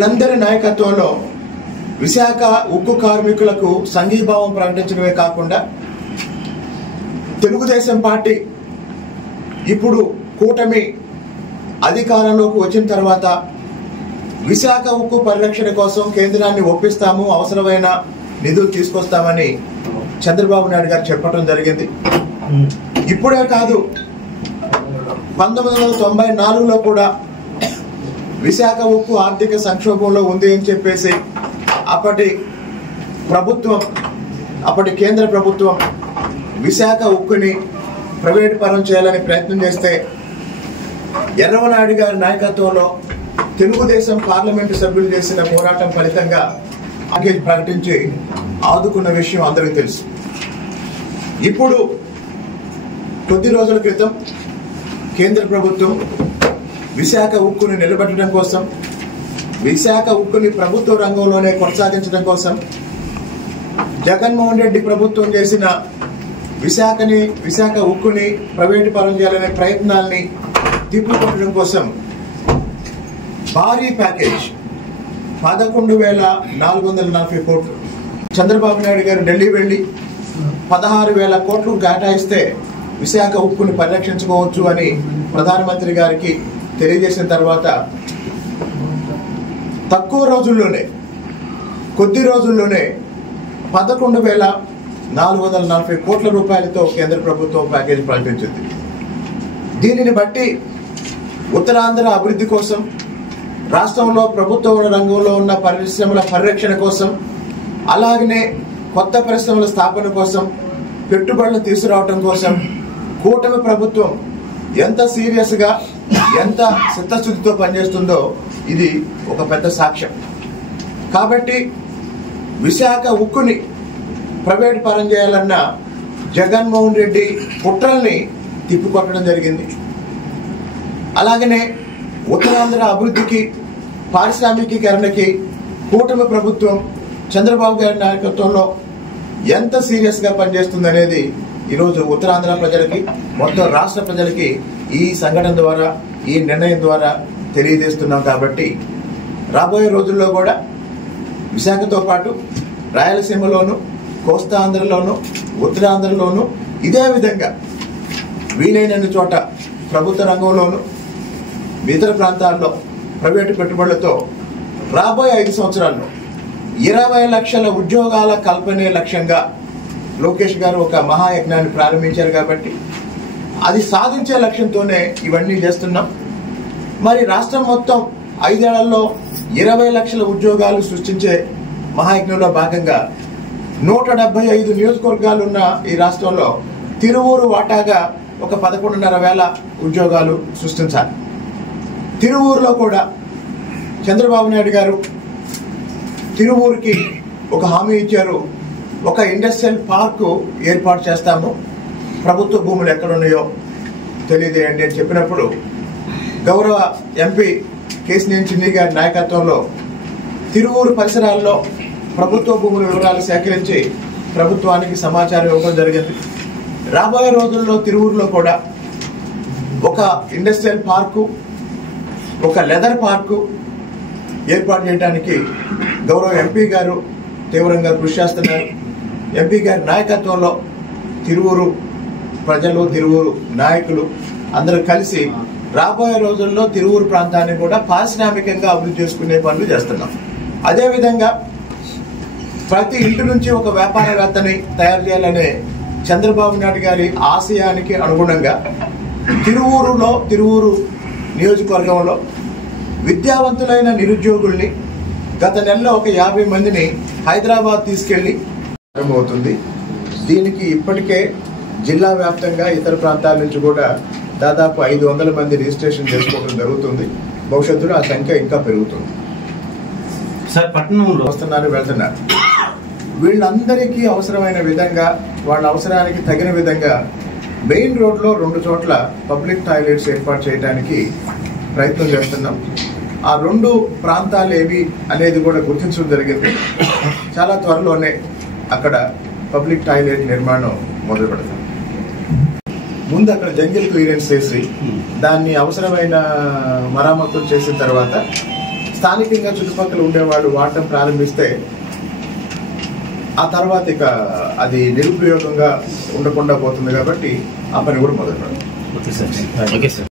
వీళ్ళందరి నాయకత్వంలో విశాఖ ఉక్కు కార్మికులకు సంఘీభావం ప్రకటించడమే కాకుండా తెలుగుదేశం పార్టీ ఇప్పుడు కూటమి అధికారంలోకి వచ్చిన తర్వాత విశాఖ ఉక్కు పరిరక్షణ కోసం కేంద్రాన్ని ఒప్పిస్తాము, అవసరమైన నిధులు తీసుకొస్తామని చంద్రబాబు నాయుడు గారు చెప్పడం జరిగింది. ఇప్పుడే కాదు, 1994లో కూడా విశాఖ ఉక్కు ఆర్థిక సంక్షోభంలో ఉంది అని చెప్పేసి అప్పటి కేంద్ర ప్రభుత్వం విశాఖ ఉక్కుని ప్రైవేట్ పరం చేయాలని ప్రయత్నం చేస్తే ఎర్రవనాయుడు గారి నాయకత్వంలో తెలుగుదేశం పార్లమెంటు సభ్యులు చేసిన పోరాటం ఫలితంగా ప్యాకేజ్ ప్రకటించి ఆదుకున్న విషయం అందరికీ తెలుసు. ఇప్పుడు కొద్ది రోజుల క్రితం కేంద్ర ప్రభుత్వం విశాఖ ఉక్కుని నిలబెట్టడం కోసం, విశాఖ ఉక్కుని ప్రభుత్వ రంగంలోనే కొనసాగించడం కోసం జగన్మోహన్ రెడ్డి ప్రభుత్వం చేసిన విశాఖ ఉక్కుని ప్రైవేటు పరం చేయాలనే ప్రయత్నాల్ని తిప్పికొట్టడం కోసం భారీ ప్యాకేజ్ 11,440 కోట్లు చంద్రబాబు నాయుడు గారు ఢిల్లీ వెళ్లి 16,000 కోట్లు కేటాయిస్తే విశాఖ ఉక్కుని పరిరక్షించుకోవచ్చు అని ప్రధానమంత్రి గారికి తెలియజేసిన తర్వాత కొద్ది రోజుల్లోనే 11,440 కోట్ల రూపాయలతో కేంద్ర ప్రభుత్వం ప్యాకేజీ ప్రకటించింది. దీనిని బట్టి ఉత్తరాంధ్ర అభివృద్ధి కోసం, రాష్ట్రంలో ప్రభుత్వ రంగంలో ఉన్న పరిశ్రమల పరిరక్షణ కోసం, అలాగనే కొత్త పరిశ్రమల స్థాపన కోసం, పెట్టుబడులు తీసుకురావడం కోసం కూటమి ప్రభుత్వం ఎంత సీరియస్ గా, ఎంత చిత్తశుద్ధితో పనిచేస్తుందో ఇది ఒక పెద్ద సాక్ష్యం. కాబట్టి విశాఖ ఉక్కుని ప్రైవేట్ పరం చేయాలన్న జగన్మోహన్ రెడ్డి కుట్రల్ని తిప్పికొట్టడం జరిగింది. అలాగనే ఉత్తరాంధ్ర అభివృద్ధికి, పారిశ్రామికీకరణకి కూటమి ప్రభుత్వం చంద్రబాబు గారి నాయకత్వంలో ఎంత సీరియస్ గా పనిచేస్తుందనేది ఈరోజు ఉత్తరాంధ్ర ప్రజలకి, మొత్తం రాష్ట్ర ప్రజలకి ఈ సంఘటన ద్వారా, ఈ నిర్ణయం ద్వారా తెలియజేస్తున్నాం. కాబట్టి రాబోయే రోజుల్లో కూడా విశాఖతో పాటు రాయలసీమలోను, కోస్తాంధ్రలోను, ఉత్తరాంధ్రలోను ఇదే విధంగా వీలైనన్ని చోట ప్రభుత్వ రంగంలోను, ఇతర ప్రాంతాల్లో ప్రైవేటు పెట్టుబడులతో రాబోయే 5 సంవత్సరాల్లో 20 లక్షల ఉద్యోగాల కల్పనే లక్ష్యంగా లోకేష్ గారు ఒక మహాయజ్ఞాన్ని ప్రారంభించారు. కాబట్టి అది సాధించే లక్ష్యంతోనే ఇవన్నీ చేస్తున్నాం. మరి రాష్ట్రం మొత్తం 5 ఏళ్లలో 20 లక్షల ఉద్యోగాలు సృష్టించే మహాయజ్ఞంలో భాగంగా 175 నియోజకవర్గాలు ఉన్న ఈ రాష్ట్రంలో తిరువూరు వాటాగా ఒక 11,500 ఉద్యోగాలు సృష్టించాలి. తిరువూరులో కూడా చంద్రబాబు నాయుడు గారు తిరువూరుకి ఒక హామీ ఇచ్చారు. ఒక ఇండస్ట్రియల్ పార్కు ఏర్పాటు చేస్తాము, ప్రభుత్వ భూములు ఎక్కడున్నాయో తెలియజేయండి అని చెప్పినప్పుడు గౌరవ ఎంపీ కేశినేని చిన్ని గారి నాయకత్వంలో తిరువూరు పరిసరాల్లో ప్రభుత్వ భూముల వివరాలు సేకరించి ప్రభుత్వానికి సమాచారం ఇవ్వడం జరిగింది. రాబోయే రోజుల్లో తిరువూరులో కూడా ఒక ఇండస్ట్రియల్ పార్కు, ఒక లెదర్ పార్కు ఏర్పాటు చేయడానికి గౌరవ ఎంపీ గారు తీవ్రంగా కృషి చేస్తున్నారు. ఎంపీ గారి నాయకత్వంలో తిరువూరు ప్రజలు, తిరువూరు నాయకులు అందరూ కలిసి రాబోయే రోజుల్లో తిరువూరు ప్రాంతాన్ని కూడా పారిశ్రామికంగా అభివృద్ధి చేసుకునే పనులు చేస్తున్నాం. అదేవిధంగా ప్రతి ఇంటి నుంచి ఒక వ్యాపారవేత్తని తయారు చేయాలనే చంద్రబాబు నాయుడు గారి ఆశయానికి అనుగుణంగా తిరువూరు నియోజకవర్గంలో విద్యావంతులైన నిరుద్యోగుల్ని గత నెలలో ఒక 50 మందిని హైదరాబాద్ తీసుకెళ్లి అవుతుంది. దీనికి ఇప్పటికే జిల్లా వ్యాప్తంగా ఇతర ప్రాంతాల నుంచి కూడా దాదాపు 500 మంది రిజిస్ట్రేషన్ చేసుకోవడం జరుగుతుంది. భవిష్యత్తులో ఆ సంఖ్య ఇంకా పెరుగుతుంది. సార్, పట్టణంలో వస్తున్నారు, వెళ్తున్నారు. వీళ్ళందరికీ అవసరమైన విధంగా, వాళ్ళ అవసరానికి తగిన విధంగా మెయిన్ రోడ్లో 2 చోట్ల పబ్లిక్ టాయిలెట్స్ ఏర్పాటు చేయడానికి ప్రయత్నం చేస్తున్నాం. ఆ 2 ప్రాంతాలు ఏవి అనేది కూడా గుర్తించడం జరిగింది. చాలా త్వరలోనే అక్కడ పబ్లిక్ టాయిలెట్ నిర్మాణం మొదలు పెడతాం. ముందు అక్కడ జంగిల్ క్లియరెన్స్ చేసి దాన్ని అవసరమైన మరామతులు చేసిన తర్వాత స్థానికంగా చుట్టుపక్కల ఉండేవాళ్ళు వాడటం ప్రారంభిస్తే ఆ తర్వాత ఇక అది నిరుపయోగంగా ఉండకుండా పోతుంది కాబట్టి ఆ పని కూడా మొదలు పెడతాం. Okay sir.